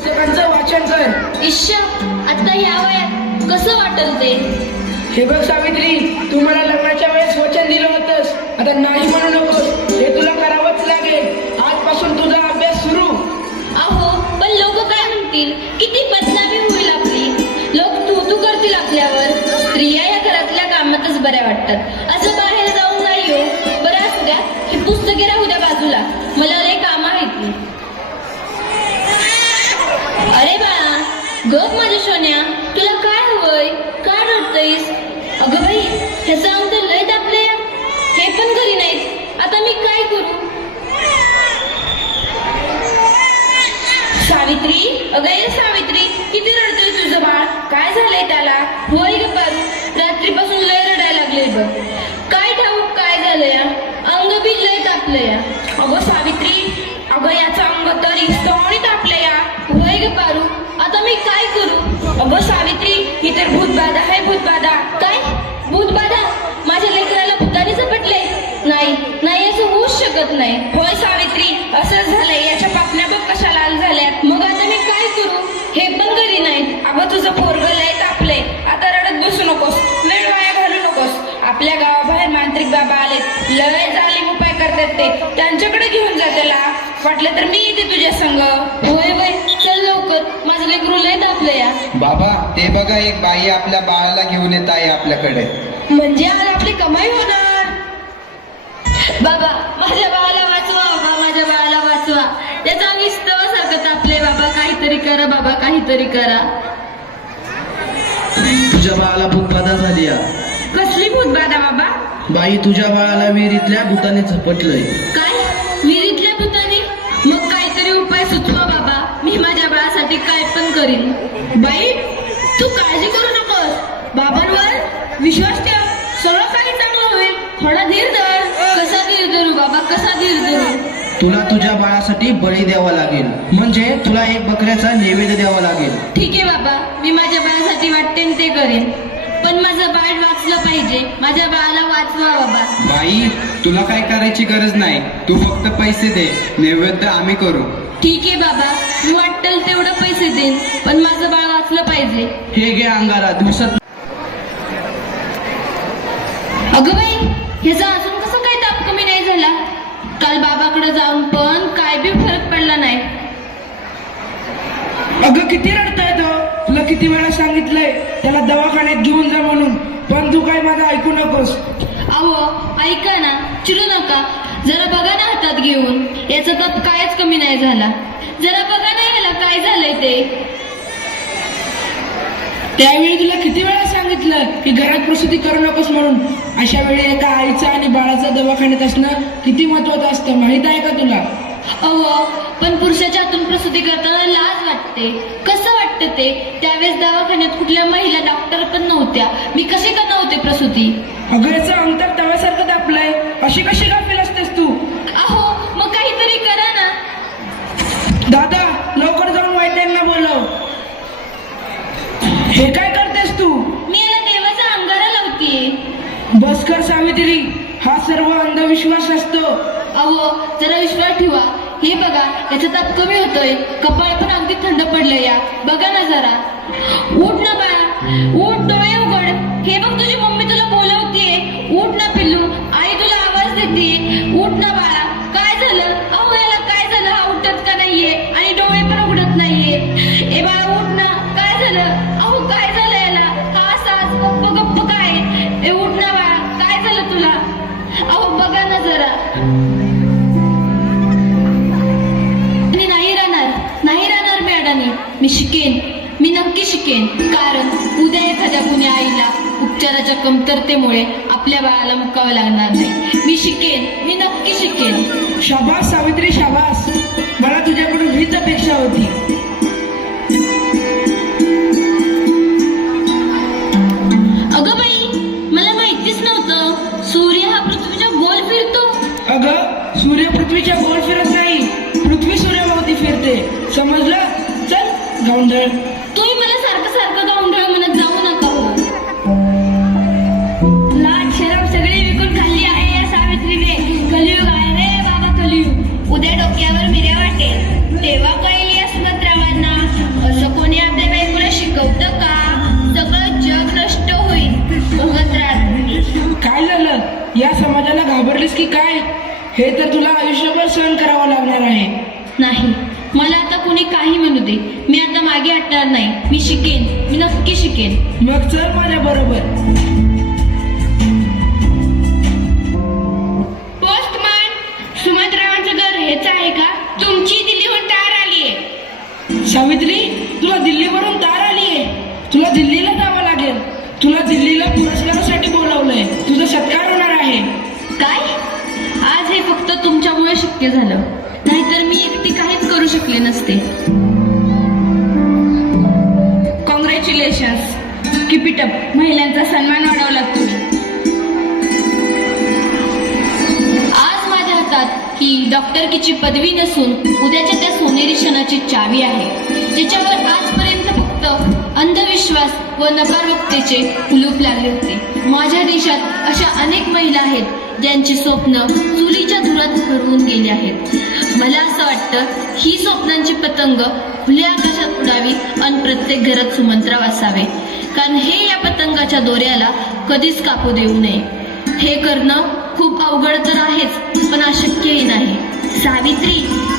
पुस्तकांचं वाचन कर. इश्या आता या वयात कसं वाटल ते? हे बघ सावित्री तू मला लग्नाच्या वेळेस वचन दिलं होतंस. आता नाही म्हणू नकोस. हे तुला करावंच लागेल. आजपासून तुझा अभ्यास सुरू. अहो पण लोक काय म्हणतील? किती बदनामी होईल आपली. लोक तू तू करतील आपल्यावर. स्त्रिया या घरातल्या कामातच बऱ्या वाटतात. अरे बाळा गप माझ्या सोन्या तुला काय हवंय? काय रडतयस? अगं बाई ह्याचं अंग तर लय दाबले हे पण घरी नाहीत. आता मी काय करू? सावित्री अगं ये सावित्री किती रडतोय तुझं बाळ? काय झालंय त्याला? होय ग पारू रात्रीपासून लय रडायला लागले बघ. काय ठाऊक काय झालंय अंग बी लय तापलंय अगं सावित्री अगं याचं अंग तर इस्तवणी तापलं मी काय करू? अगं सावित्री ही तर भूतबाधा आहे भूतबाधा. काय? भूतबाधा? माझ्या लेकराला भूताने झपटले? नाही नाही असं होऊच शकत नाही. होय सावित्री असं झालंय. याच्या पापण्या बघ कशा लाल झाल्यात. मग आता मी काय करू? हे पण घरी नाही अगं तुझं पोरग लय तापले आता रडत बसू नकोस. वेळ वाया घालू नकोस. आपल्या गावाबाहेर मांत्रिक बाबा आलेत. लय झाले उपाय करतात ते. त्यांच्याकडे घेऊन जा त्याला. वाटलं तर मी येते तुझ्या संग. होय होय. चल लवकर. माझं लेकरू बाबा ते बघा एक बाई आपल्या बाळाला घेऊन येत आहे आपल्याकडे. म्हणजे आज आपली कमाई होणार? बाबा माझ्या बाळाला वाचवा बाबा माझ्या बाळाला वाचवा. त्याचा विस्तव सारखं तापले बाबा काहीतरी करा बाबा काहीतरी करा. तुझ्या बाळाला भूतबाधा झाली आ. कसली भूतबाधा बाबा? बाई तुझ्या बाळाला विहिरीतल्या भूताने झपटलंय. काय? पण करीन. बाई तू काळजी करू नकोस. बाबांवर विश्वास ठेव. सगळं काही चांगलं होईल. थोडा धीर धर. कसा धीर धरू बाबा? कसा धीर धरू? तुला तुझ्या बाळासाठी बळी द्यावा लागेल. म्हणजे तुला एक बकऱ्याचा नैवेद्य द्यावा लागेल. ठीक आहे बाबा. मी माझ्या बाळासाठी वाटते ते करेन. पण माझं बाळ वाचलं पाहिजे. माझ्या बाळाला वाचवा बाबा. बाई तुला काय करायची गरज नाही. तू फक्त पैसे दे. नैवेद्य आम्ही करू. ठीक आहे बाबा. मी वाटेल तेवढं पैसे देईन पण माझं बाळ वाचलं पाहिजे. हे घे अंगारा दिवसात अगं बाई ह्याचा अजून कसं काय ताप कमी नाही झाला? काल बाबाकडे जाऊन पण काय बी फरक पडला नाही. अगं किती रडताय तो? तुला किती वेळा सांगितलंय त्याला दवाखान्यात घेऊन जा म्हणून. पण तू काय माझं ऐकू नकोस. अहो ऐका ना चिडू नका. जरा बघा ना हातात घेऊन. याचा ताप कायच कमी नाही झाला. जरा बघा काय झालंय ते? त्यावेळी तुला किती वेळा सांगितलं की घरात प्रसूती करू नकोस म्हणून? अशा वेळी एका आईचं आणि बाळाचं दवाखान्यात असणं किती महत्वाचं असतं माहीत आहे का तुला? अहो पण पुरुषाच्या हातून प्रसूती करताना लाज वाटते. कसं वाटतं ते? त्यावेळेस दवाखान्यात कुठल्या महिला डॉक्टर पण नव्हत्या. मी कशी का नव्हते प्रसूती? अगं याचं अंतर तव्यासारखं तापलंय अशी कशी गाफील बस हा सर्व अंधविश्वास असतो. अहो जरा विश्वास ठेवा. हे बघा याचा ताप कमी होतोय. कपाळ पण अगदी थंड पडलं या. बघा ना जरा. उठ ना शिकेन कारण उद्या एखाद्या कुणी आईला उपचाराच्या कमतरतेमुळे आपल्या बाळाला मुकावं लागणार नाही. मी शिकेन. मी नक्की शिकेन. शाबास सावित्री शाबास. मला तुझ्याकडून हीच अपेक्षा होती. अगं बाई मला माहितीच नव्हतं. सूर्य हा पृथ्वीच्या गोल फिरतो. अगं सूर्य पृथ्वीच्या गोल फिरत नाही. पृथ्वी सूर्याभोवती फिरते. समजलं? चल गावंढळ काय? हे तर तुला आयुष्यभर सहन करावं लागणार आहे. नाही. मला आता कुणी काही म्हणू दे. मी आता मागे हटणार नाही. मी शिकेन. मी नक्की शिकेन. मग चल माझ्या बरोबर. पोस्टमॅन सुमंतरावांचं घर हेच आहे का? तुमची दिल्लीहून तार आली आहे सावित्री तुला दिल्लीवरून तार आली आहे तुला दिल्लीला जावं लागेल. तुला दिल्लीला पुरस्कारासाठी फक्त तुमच्यामुळे शक्य झालं. नाहीतर मी एकटी काहीच करू शकले नसते. कॉंग्रॅच्युलेशन्स किपिटअप महिलांचा सन्मान वाढवला तुम्ही. आज माझ्या हातात ही डॉक्टरकीची पदवी नसून उद्याच्या त्या सोनेरी क्षणाची चावी आहे ज्याच्यावर आजपर्यंत फक्त अंधविश्वास व नकारवक्तेचे कुलूप लागले होते. माझ्या देशात अशा अनेक महिला आहेत ज्यांची स्वप्न चुलीच्या धुरात हरवून गेली आहेत. मला असं वाटतं ही स्वप्नांची पतंग खुल्या आकाशात उडावी आणि प्रत्येक घरात सुमंत्राव असावे कारण हे या पतंगाच्या दोऱ्याला कधीच कापू देऊ नये. हे करणं खूप अवघड तर आहेच पण अशक्यही नाही. सावित्री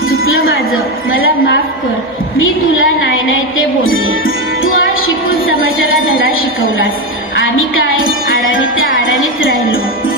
चुकलं माझं. मला माफ कर. मी तुला नाही नाही ते बोलले. शिकून समाजाला धडा शिकवलास. आम्ही काय? आडाने ते आडानेच राहिलो.